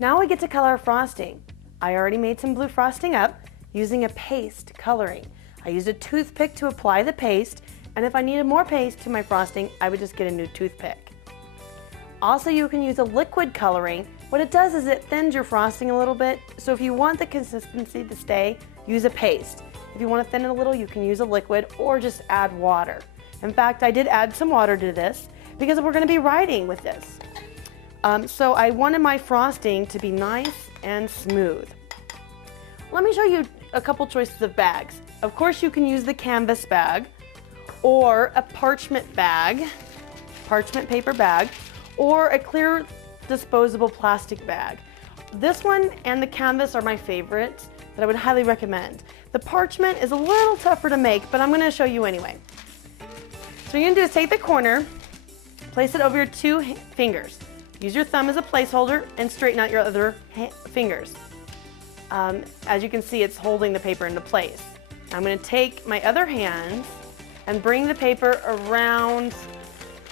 Now we get to color our frosting. I already made some blue frosting up using a paste coloring. I used a toothpick to apply the paste, and if I needed more paste to my frosting, I would just get a new toothpick. Also, you can use a liquid coloring. What it does is it thins your frosting a little bit, so if you want the consistency to stay, use a paste. If you want to thin it a little, you can use a liquid or just add water. In fact, I did add some water to this because we're going to be writing with this. So I wanted my frosting to be nice and smooth. Let me show you a couple choices of bags. Of course, you can use the canvas bag or a parchment bag, parchment paper bag, or a clear disposable plastic bag. This one and the canvas are my favorites that I would highly recommend. The parchment is a little tougher to make, but I'm going to show you anyway. So what you're going to do is take the corner, place it over your two fingers. Use your thumb as a placeholder and straighten out your other fingers. As you can see, it's holding the paper into place. I'm going to take my other hand and bring the paper around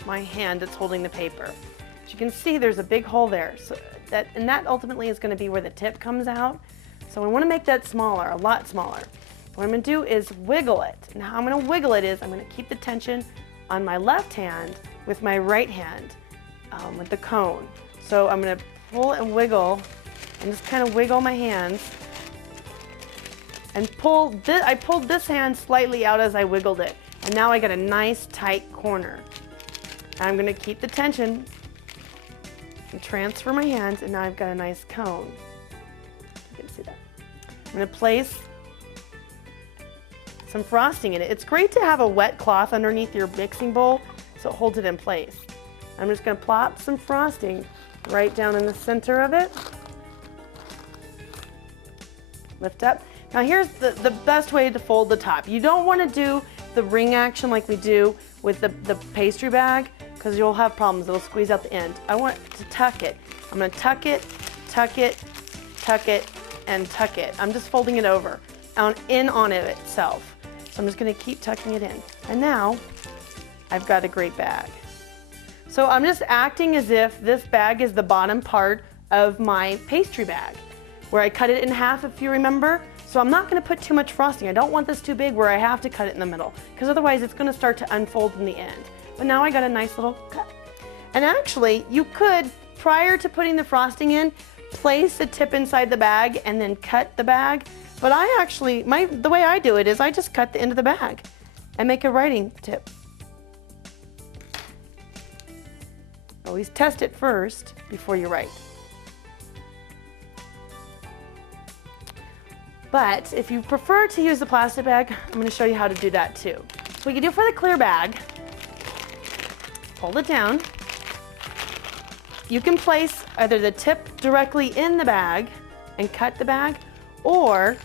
my hand that's holding the paper. As you can see, there's a big hole there. So that ultimately is going to be where the tip comes out. So I want to make that smaller, a lot smaller. What I'm going to do is wiggle it. And how I'm going to wiggle it is I'm going to keep the tension on my left hand with my right hand with the cone. So I'm going to pull and wiggle and just kind of wiggle my hands and pull this. I pulled this hand slightly out as I wiggled it, and now I got a nice tight corner. And I'm going to keep the tension and transfer my hands, and now I've got a nice cone. You can see that. I'm going to place some frosting in it. It's great to have a wet cloth underneath your mixing bowl so it holds it in place. I'm just going to plop some frosting right down in the center of it. Lift up. Now here's the best way to fold the top. You don't want to do the ring action like we do with the pastry bag because you'll have problems. It'll squeeze out the end. I want to tuck it. I'm going to tuck it, tuck it, tuck it, and tuck it. I'm just folding it over in on it itself. So I'm just going to keep tucking it in. And now I've got a great bag. So I'm just acting as if this bag is the bottom part of my pastry bag, where I cut it in half, if you remember. So I'm not going to put too much frosting. I don't want this too big where I have to cut it in the middle, because otherwise it's going to start to unfold in the end. But now I got a nice little cut. And actually, you could, prior to putting the frosting in, place the tip inside the bag and then cut the bag. But I actually, the way I do it is I just cut the end of the bag and make a writing tip. Always test it first before you write. But if you prefer to use the plastic bag, I'm going to show you how to do that too. So what you do for the clear bag, hold it down. You can place either the tip directly in the bag and cut the bag, or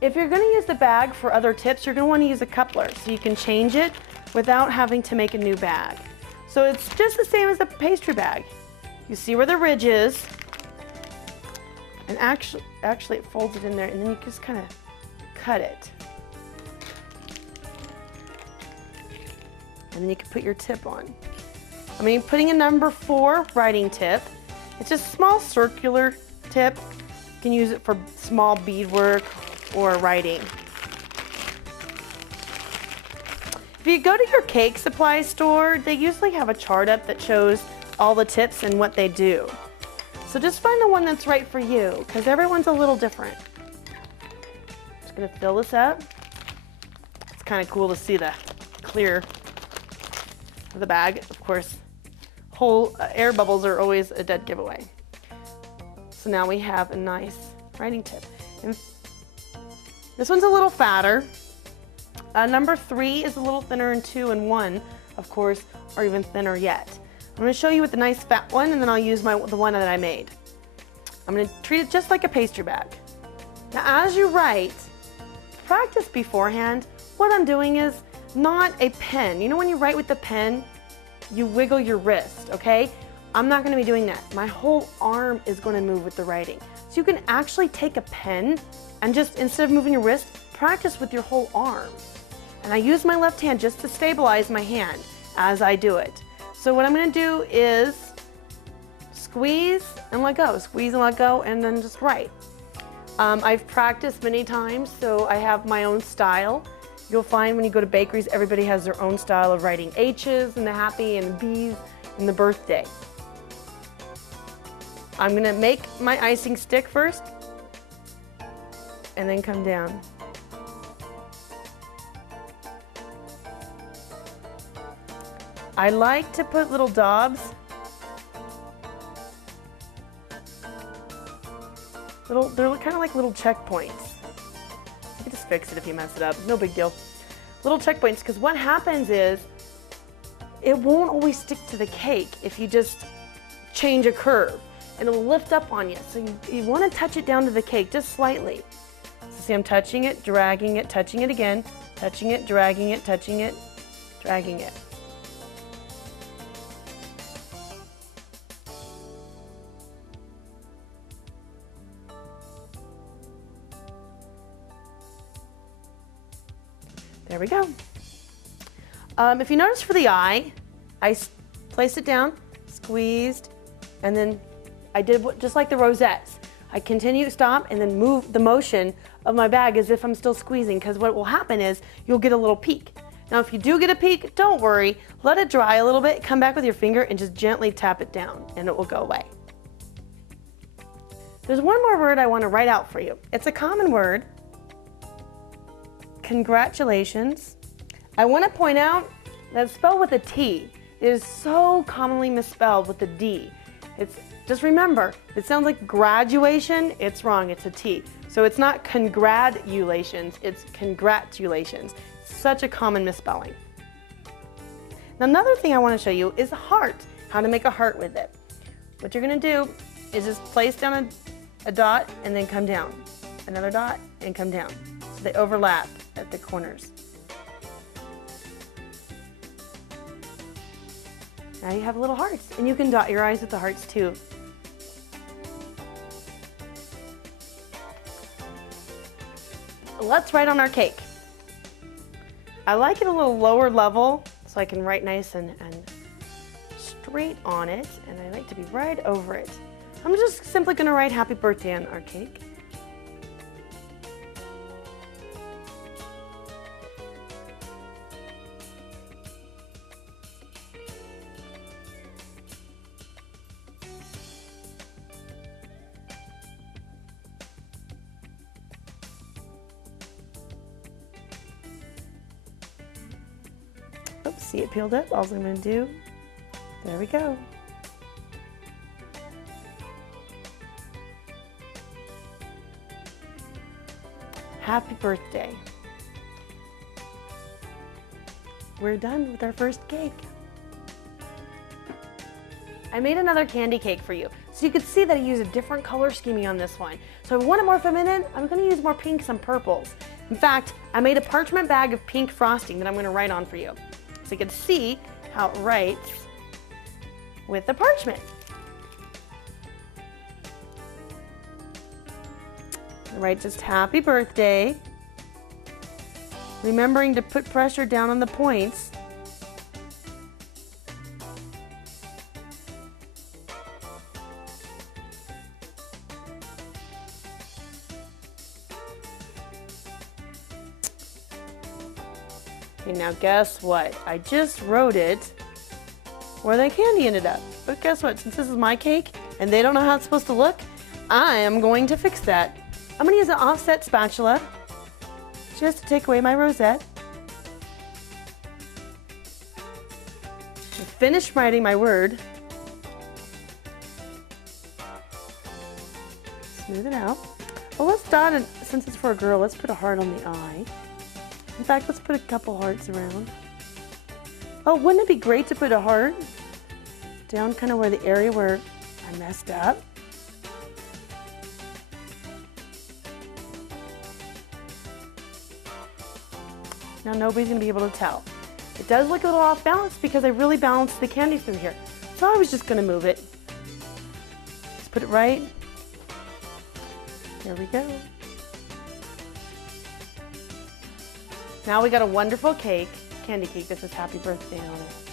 if you're going to use the bag for other tips, you're going to want to use a coupler so you can change it without having to make a new bag. So it's just the same as the pastry bag. You see where the ridge is, and actually it folds it in there, and then you just kind of cut it. And then you can put your tip on. I mean, putting a number 4 writing tip. It's just a small circular tip. You can use it for small beadwork or writing. If you go to your cake supply store, they usually have a chart up that shows all the tips and what they do. So just find the one that's right for you, because everyone's a little different. Just gonna fill this up. It's kind of cool to see the clear of the bag. Of course, whole air bubbles are always a dead giveaway. So now we have a nice writing tip. And this one's a little fatter. Number 3 is a little thinner, and 2 and 1, of course, are even thinner yet. I'm going to show you with the nice fat one, and then I'll use the one that I made. I'm going to treat it just like a pastry bag. Now, as you write, practice beforehand. What I'm doing is not a pen. You know when you write with the pen, you wiggle your wrist, okay? I'm not going to be doing that. My whole arm is going to move with the writing. So you can actually take a pen and just, instead of moving your wrist, practice with your whole arm. And I use my left hand just to stabilize my hand as I do it. So what I'm going to do is squeeze and let go, squeeze and let go, and then just write. I've practiced many times, so I have my own style. You'll find when you go to bakeries, everybody has their own style of writing H's and the happy and B's and the birthday. I'm gonna make my icing stick first and then come down. I like to put little daubs. They're kind of like little checkpoints. You can just fix it if you mess it up, no big deal. Little checkpoints, because what happens is it won't always stick to the cake if you just change a curve, and it'll lift up on you. So you want to touch it down to the cake just slightly. So see, I'm touching it, dragging it, touching it again, touching it, dragging it, touching it, dragging it. There we go. If you notice for the eye, I placed it down, squeezed, and then I did just like the rosettes. I continue, stop, and then move the motion of my bag as if I'm still squeezing, because what will happen is you'll get a little peak. Now if you do get a peak, don't worry, let it dry a little bit, come back with your finger and just gently tap it down and it will go away. There's one more word I want to write out for you. It's a common word. Congratulations. I want to point out that it's spelled with a T. It is so commonly misspelled with a D. Just remember, it sounds like graduation, it's wrong, it's a T. So it's not congratulations, it's congratulations. Such a common misspelling. Now another thing I want to show you is a heart, how to make a heart with it. What you're going to do is just place down a dot and then come down. Another dot and come down. So they overlap at the corners. Now you have little hearts, and you can dot your eyes with the hearts too. Let's write on our cake. I like it a little lower level so I can write nice and straight on it, and I like to be right over it. I'm just simply going to write happy birthday on our cake. Oops, see it peeled up? All I'm going to do, there we go. Happy birthday. We're done with our first cake. I made another candy cake for you. So you could see that I use a different color scheming on this one. So if I want it more feminine, I'm going to use more pinks and purples. In fact, I made a parchment bag of pink frosting that I'm going to write on for you. So you can see how it writes with the parchment. Write just happy birthday. Remembering to put pressure down on the points. Okay, now guess what? I just wrote it where the candy ended up. But guess what? Since this is my cake and they don't know how it's supposed to look, I am going to fix that. I'm going to use an offset spatula just to take away my rosette. I finished writing my word. Smooth it out. Well, let's dot it, since it's for a girl, let's put a heart on the eye. In fact, let's put a couple hearts around. Oh, wouldn't it be great to put a heart down kind of where the area where I messed up? Now nobody's going to be able to tell. It does look a little off balance because I really balanced the candy through here. So I was just going to move it. Let's put it right. There we go. Now we got a wonderful cake, candy cake that says happy birthday on it.